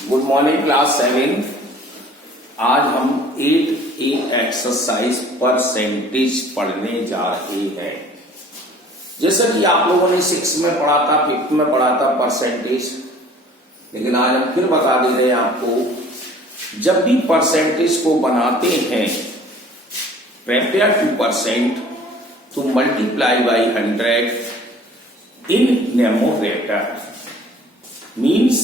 Good morning class 7। आज हम 8A exercise percentage पढ़ने जा रहे हैं। जैसा कि आप लोगों ने 6 में पढ़ा था, 5th में पढ़ा था परसेंटेज, लेकिन आज हम फिर बता दे रहे हैं आपको। जब भी परसेंटेज को बनाते हैं, prepare two percent to multiply by 100 in numerator. Means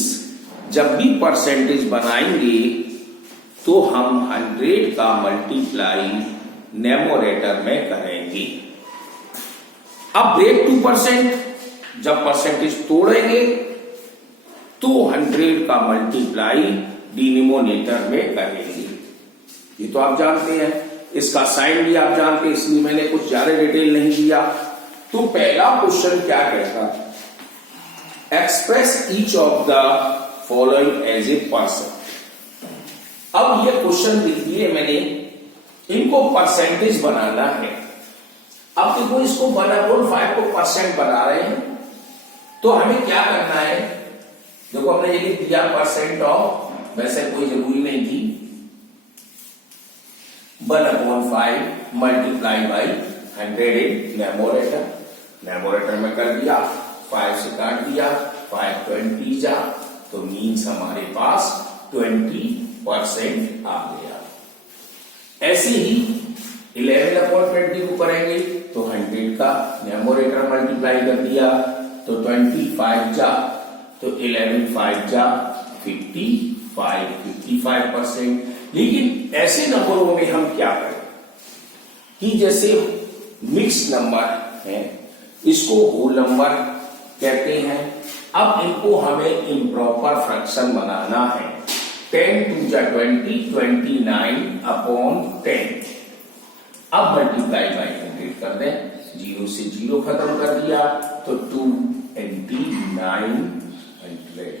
जब भी परसेंटेज बनाएंगे तो हम 100 का मल्टीप्लाई न्यूमरेटर में करेंगे। अब ब्रेक टू परसेंट, जब परसेंटेज तोड़ेंगे तो 100 का मल्टीप्लाई डिनोमिनेटर में करेंगे। ये तो आप जानते हैं, इसका साइन भी आप जानते हैं, इसलिए मैंने कुछ ज्यादा डिटेल नहीं दिया। तो पहला क्वेश्चन क्या कहता है? Express each of the following as a percent. अब ये क्वेश्चन लिख दिए मैंने, इनको परसेंटेज बनाना है। अब देखो, इसको 1/5 को परसेंट बना रहे हैं, तो हमें क्या करना है? देखो, हमने ये लिख दिया परसेंट ऑफ, वैसे कोई जरूरी नहीं थी, 1/5 multiply by 100 in numerator. Numerator में कर दिया, 5 से काट दिया, 5 20 जा, तो मीन्स हमारे पास 20% आ गया। ऐसे ही 11/20 को करेंगे तो 100 का न्यूमरेटर मल्टीप्लाई कर दिया, तो 25 जा, तो 11 5 जा 55%। लेकिन ऐसे नंबरों में हम क्या करें कि जैसे मिक्स नंबर है, इसको होल नंबर कहते हैं। अब इनको हमें इम्प्रॉपर फ्रैक्शन बनाना है। 10 2 जा 20, 29/10। अब मल्टीप्लाई बाई 100 कर दें, 0 से 0 खत्म कर दिया, तो 289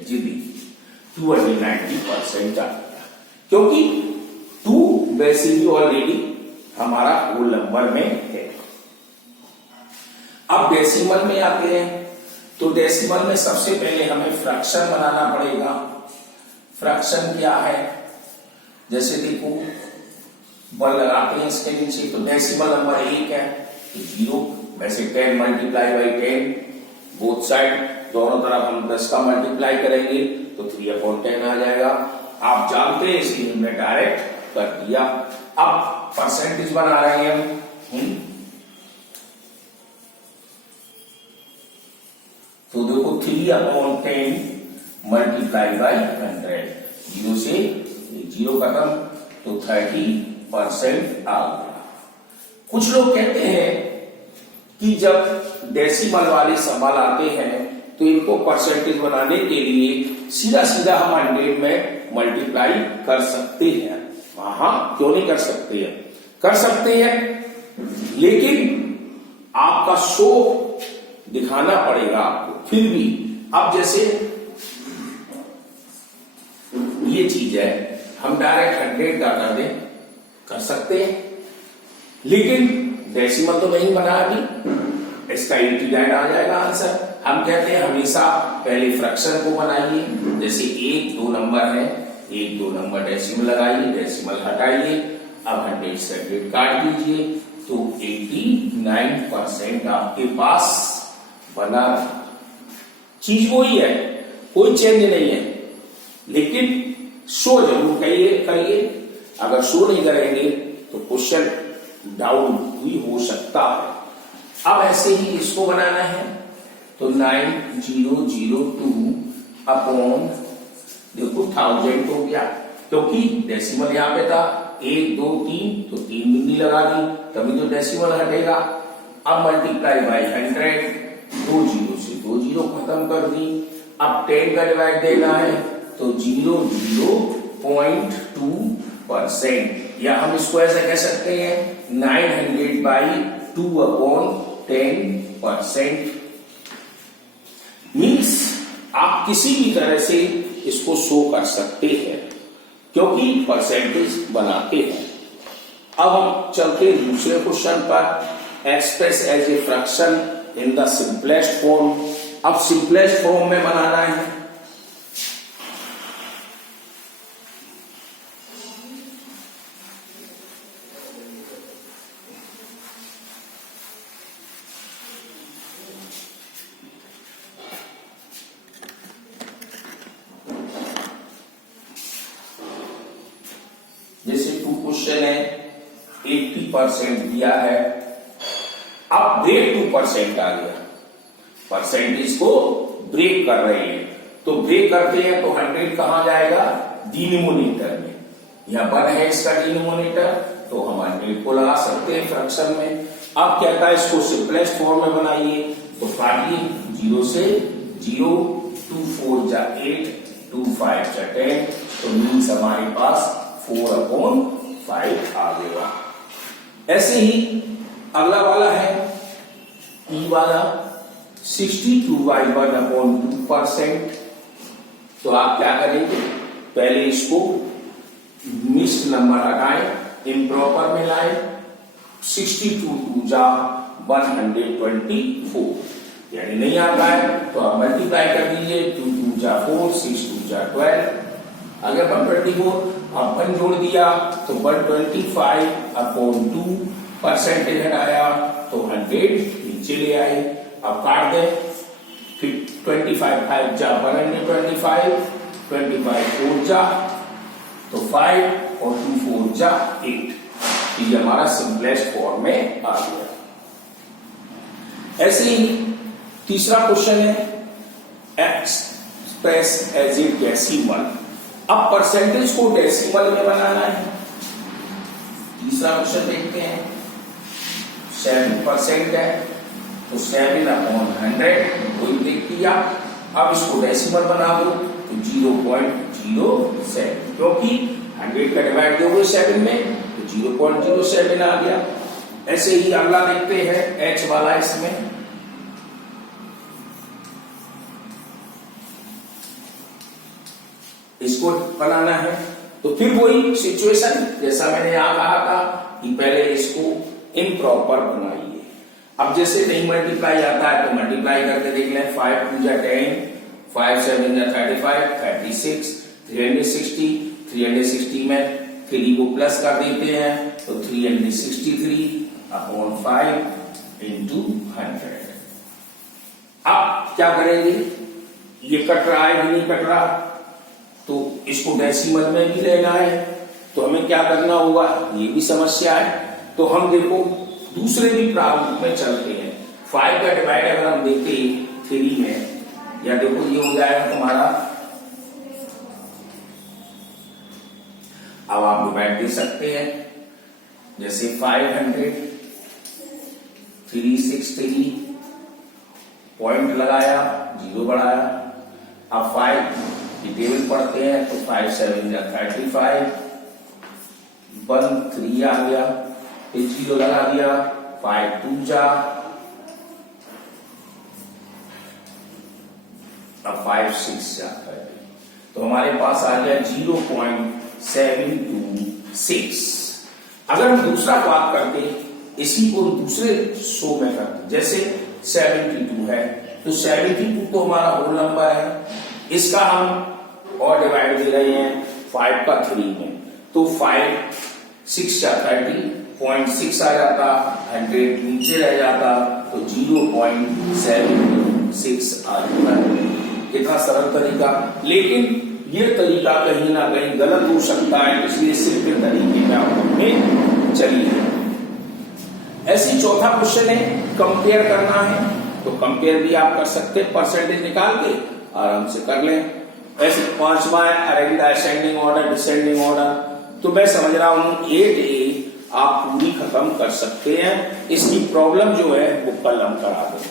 जी 290% आ गया, क्योंकि 2 वैसे भी ऑलरेडी हमारा होल नंबर में है। अब डेसिमल में आते हैं, तो डेसिमल में सबसे पहले हमें फ्रैक्शन बनाना पड़ेगा। फ्रैक्शन क्या है? जैसे देखो, बल लगाते हैं इसके नीचे, तो डेसिमल नंबर 1 है तो 0। वैसे 10 मल्टीप्लाई बाई 10, बोथ साइड दोनों तरफ हम 10 का मल्टीप्लाई करेंगे तो 3/10 आ जाएगा। आप जानते हैं, इसलिए हमने डायरेक्ट कर दिया। अब परसेंटेज बना रहे हैं हम, तो देखो 3/10 मल्टीप्लाई बाई 100, 0 से 0 खत्म, तो 30% आ गया। कुछ लोग कहते हैं कि जब डेसिमल वाले सवाल आते हैं तो इनको परसेंटेज बनाने के लिए सीधा सीधा हम 100 में मल्टीप्लाई कर सकते हैं। हाँ, क्यों नहीं कर सकते हैं? कर सकते हैं, लेकिन आपका शो दिखाना पड़ेगा आपको। फिर भी अब जैसे ये चीज है, हम डायरेक्ट 100 का कर दें, कर सकते हैं, लेकिन डेसिमल तो नहीं बना अभी, इसका 89 आ जाएगा आंसर। हम कहते हैं हमेशा पहले फ्रैक्शन को बनाइए। जैसे 1 2 नंबर है, 1 2 नंबर डेसिमल लगाइए, डेसिमल हटाइए, अब 100 से 100 काट दीजिए, तो 89% आपके पास बना। चीज वही है, कोई चेंज नहीं है, लेकिन शो जरूर करिए। अगर शो नहीं करेंगे तो क्वेश्चन डाउन भी हो सकता है। अब ऐसे ही इसको बनाना है, तो 9002 अपॉन, देखो 1000 हो गया, क्योंकि डेसिमल यहां पे था 1 2 3, तो 3 बिंदी लगा दी, तभी तो डेसिमल हटेगा। अब मल्टीप्लाई बाई 100, 2 0 से 2 0 खत्म कर दी। अब 10 का डिवाइड देना है, तो 0.2%, या हम इसको ऐसा कह सकते हैं 900/2/10%। मीन्स आप किसी भी तरह से इसको शो कर सकते हैं, क्योंकि परसेंटेज बनाते हैं। अब हम चलते हैं दूसरे क्वेश्चन पर। Express as a fraction in the simplest form. अब सिंपलेस्ट फॉर्म में बनाना है, 3% दिया है। अब ब्रेक टू परसेंट आ गया, परसेंटेज को ब्रेक कर रहे हैं, तो ब्रेक करते हैं तो 100 कहां जाएगा, डिनोमिनेटर में। यहां 1 है इसका डिनोमिनेटर, तो हम 100 को लगा सकते हैं फ्रैक्शन में। अब कहता है इसको सिंपलेस्ट फॉर्म में बनाइए, तो काटिए 0 से 0, 2 4 जा 8, 2 5 जा 10, तो मीन्स हमारे पास 4/5 आ गया। ऐसे ही अगला वाला है ई वाला 62/1/2%। तो आप क्या करेंगे, पहले इसको मिक्स्ड नंबर हटाएं, इम्प्रॉपर में लाएं। 62 2 जा 124, यानी नहीं आता है तो आप मल्टीप्लाई कर दीजिए, 2 2 जा 4, 6 2 जा 12, अगर 124 आप 1 जोड़ दिया तो 125/2 परसेंटेज हटाया तो 100 नीचे ले आए। अब काट दें, फिर 25 5 जा 125, 25 4 जा तो 5 और 2 4 जा 8। ये हमारा सिंपलेस्ट फॉर्म में आ गया। ऐसे ही तीसरा क्वेश्चन है एक्सप्रेस एज ए डेसिमल। अब परसेंटेज को डेसिमल में बनाना है। तीसरा क्वेश्चन देखते हैं, 7% है तो 7/100 कोई देख दिया। अब इसको डेसिमल बना दो तो 0.07, क्योंकि 100 का डिवाइड दोगे 7 में तो 0.07 आ गया। ऐसे ही अगला देखते हैं एच वाला, इसमें इसको बनाना है तो फिर वही सिचुएशन जैसा मैंने यहां कहा था कि पहले इसको इम्प्रॉपर बनाइए। अब जैसे नहीं मल्टीप्लाई आता है तो मल्टीप्लाई करके देख लें, 5 2 जा 10, 5 7 जा 35, 36, 360 में 3 को प्लस कर देते हैं तो 363/5 into 100। अब क्या करेंगे, ये कट रहा है कि नहीं कट रहा, तो इसको डेसिमल में भी लेना है, तो हमें क्या करना होगा, ये भी समस्या है। तो हम देखो दूसरे भी प्रारूप में चलते हैं। 5 का डिवाइड अगर हम देखते 3 में, या देखो ये हो जाएगा तुम्हारा, अब आप डिवाइड दे सकते हैं, जैसे 500 363 पॉइंट लगाया, 0 बढ़ाया। अब 5 की टेबल पढ़ते हैं तो 5 7 जा 35, 1 3 आ गया, फिर 0 लगा दिया, 5 2 जा, अब 5 6 जा 30, तो हमारे पास आ गया 0.726। अगर हम दूसरा बात करते, इसी को दूसरे शो में करते, जैसे 72 है तो 72 तो हमारा होल नंबर है, इसका हम और डिवाइड दे रहे हैं 5 का 3 में, तो 5 6 जा 30.6 आ जाता, 100 नीचे रह जाता तो 0.76 आ जाता। कितना सरल तरीका, लेकिन ये तरीका कहीं ना कहीं गलत हो सकता है, इसलिए सिर्फ तरीके में आपने चलिए। ऐसी चौथा क्वेश्चन है, कंपेयर करना है, तो कंपेयर भी आप कर सकते हैं, परसेंटेज निकाल के आराम से कर लें। ऐसे 5वां है arrange ascending order descending order, तो मैं समझ रहा हूं 8A आप पूरी खत्म कर सकते हैं। इसकी प्रॉब्लम जो है वो कल हम करा देंगे।